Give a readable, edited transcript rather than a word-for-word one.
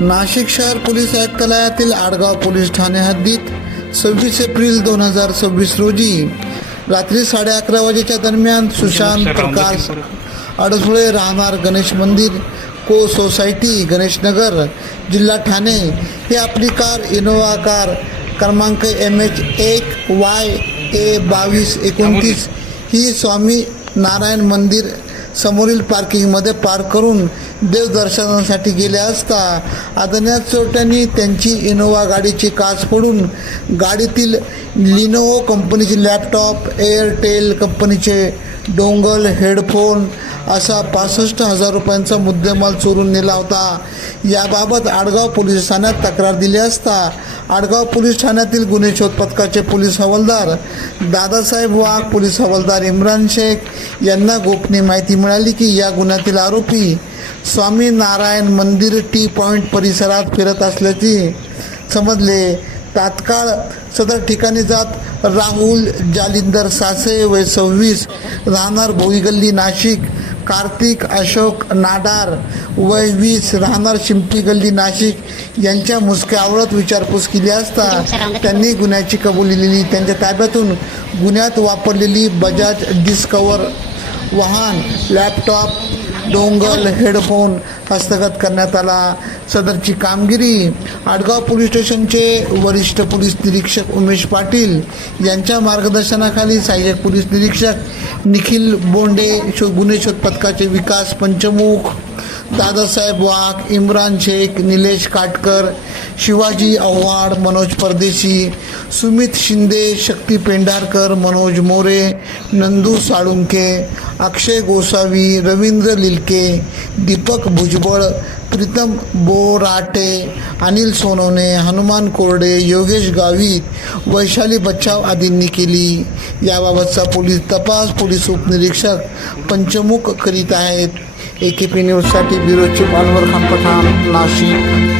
नाशिक शहर police आयुक्तालयातील Adgaon police Thane हद्दीत 26 April 2026 रोजी रात्री 11:30 वाजेच्या दरम्यान सुशांत प्रकाश अडसुळे राहणार गणेश मंदिर को सोसायटी गणेशनगर जिल्हा ठाणे हे आपली कार इनोवा कार क्रमांक MH1YA2229 ही स्वामी नारायण मंदिर समोरील पार्किंगमध्ये पार्क करून देवदर्शनासाठी गेले असता अज्ञात चोरट्यांनी त्यांची इनोवा गाडीची काच फोडून गाडीतील लिनोवो कंपनीचे लॅपटॉप, एअरटेल कंपनीचे डोंगल, हेडफोन असा 65,000 रुपयांचा मुद्देमाल चोरून नेला होता. याबाबत आडगाव पोलीस ठाण्यात तक्रार दिली असता आडगाव पोलीस ठाण्यातील गुन्हे शोध पथकाचे पोलीस हवालदार दादासाहेब वाघ, पोलीस हवालदार इम्रान शेख यांना गोपनीय माहिती मिळाली की या गुन्ह्यातील आरोपी स्वामी नारायण मंदिर टी पॉइंट परिसरात फिरत असल्याचे समजले. तात्काळ सदर ठिकाणी जात राहुल जालिंदर सासे वय 26 राहणार भोई गल्ली नाशिक, कार्तिक अशोक नाडार वय 20 राहणार शिंपी गल्ली नाशिक यांच्या मुसक्या आवळत विचारपूस केली असता त्यांनी गुन्ह्याची कबुली दिली. त्यांच्या ताब्यातून गुन्ह्यात वापरलेली बजाज डिस्कवर वाहन, लॅपटॉप, डोंगल, हेडफोन हस्तगत करण्यात आला. सदरची कामगिरी आडगाव पोलीस स्टेशनचे वरिष्ठ पोलीस निरीक्षक उमेश पाटील यांच्या मार्गदर्शनाखाली सहाय्यक पोलीस निरीक्षक निखिल बोंडे, गुन्हे शोध पथकाचे विकास पंचमुख, दादासाहेब वाघ, इम्रान शेख, निलेश काटकर, शिवाजी आव्हाड, मनोज परदेशी, सुमित शिंदे, शक्ती पेंढारकर, मनोज मोरे, नंदू साळुंके, अक्षय गोसावी, रवींद्र लिलके, दीपक भुजबळ, प्रीतम बोराटे, अनिल सोनवणे, हनुमान कोरडे, योगेश गावित, वैशाली बच्चाव आदींनी केली. याबाबतचा पोलीस तपास पोलीस उपनिरीक्षक पंचमुख करीत आहेत. AKP न्यूजसाठी ब्युरो चीफ अनवर खान पठाण, नाशिक.